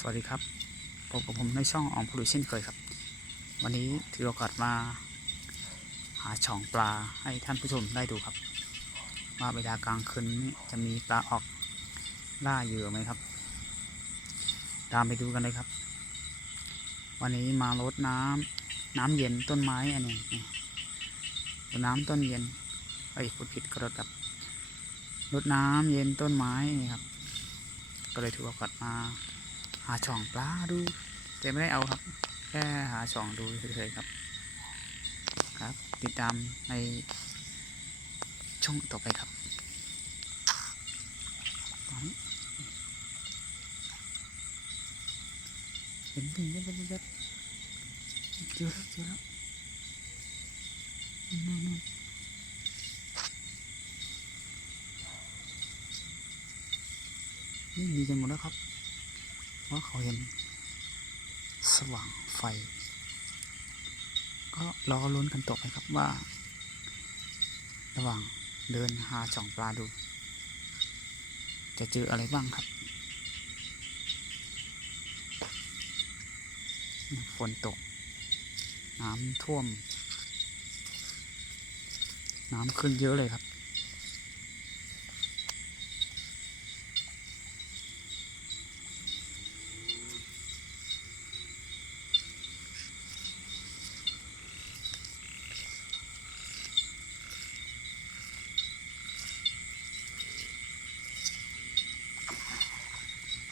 สวัสดีครับพบกับผมในช่องออมพลุเช่นเคยครับ วันนี้ถือโอกาสมาหาช่องปลาให้ท่านผู้ชมได้ดูครับ ว่าเวลากลางคืนนี้จะมีปลาออกล่าเหยื่อไหมครับ ตามไปดูกันเลยครับ วันนี้มารดน้ำน้ำเย็นต้นไม้อันนี้นี่รดน้ำต้นเย็นไอ้ยพูดผิดกระดับรดน้ำเย็นต้นไม้นี่ครับ ก็เลยถือโอกาสมาาช่องปลาดูแต่ไม่ได้เอาครับ แค่หาช่องดูเฉยๆครับ ครับ ติดตามในช่องต่อไปครับอนนี้เห็นเป็นเว็บเว็บเจอแล้วเจอแล้วนู่นนู่นนี่มีกันหมดแล้วครับ เพราเขาเห็นสว่างไฟ ก็รอลุ้นกันต่อไปครับว่า ระหว่างเดินหาช่องปลาดู จะเจออะไรบ้างครับ ฝนตก น้ำท่วม น้ำขึ้นเยอะเลยครับ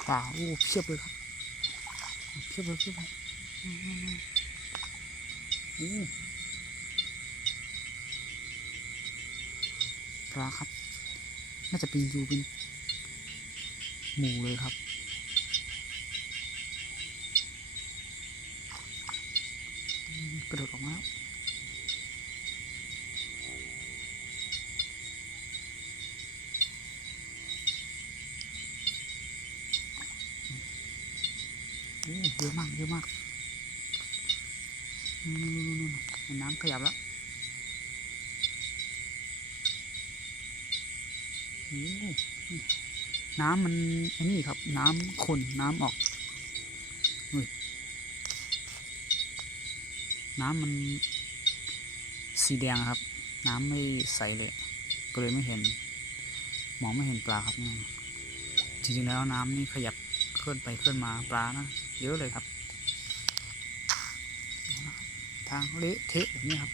ปลาโอ้เพียบเลยครับเพียบเลยเพียบเลยอืมโอ้ปลาครับ น่าจะเป็นยูเป็นหมูเลยครับกระโดดออกมาแล้ว เยอะมากเยอะมากนู่นนู่นนน้ำขยับแล้วน้ำมันไอ้นี่ครับ น้ำขุ่นน้ำออกน้ำมันสีแดงครับ น้ำไม่ใสเลย ก็เลยไม่เห็น มองไม่เห็นปลาครับจริงๆแล้วน้ำนี่ขยับ ลื่อนไปเคลื่อนมาปลานะเยอะเลยครับทางเละเทะอย่างนี้ครับ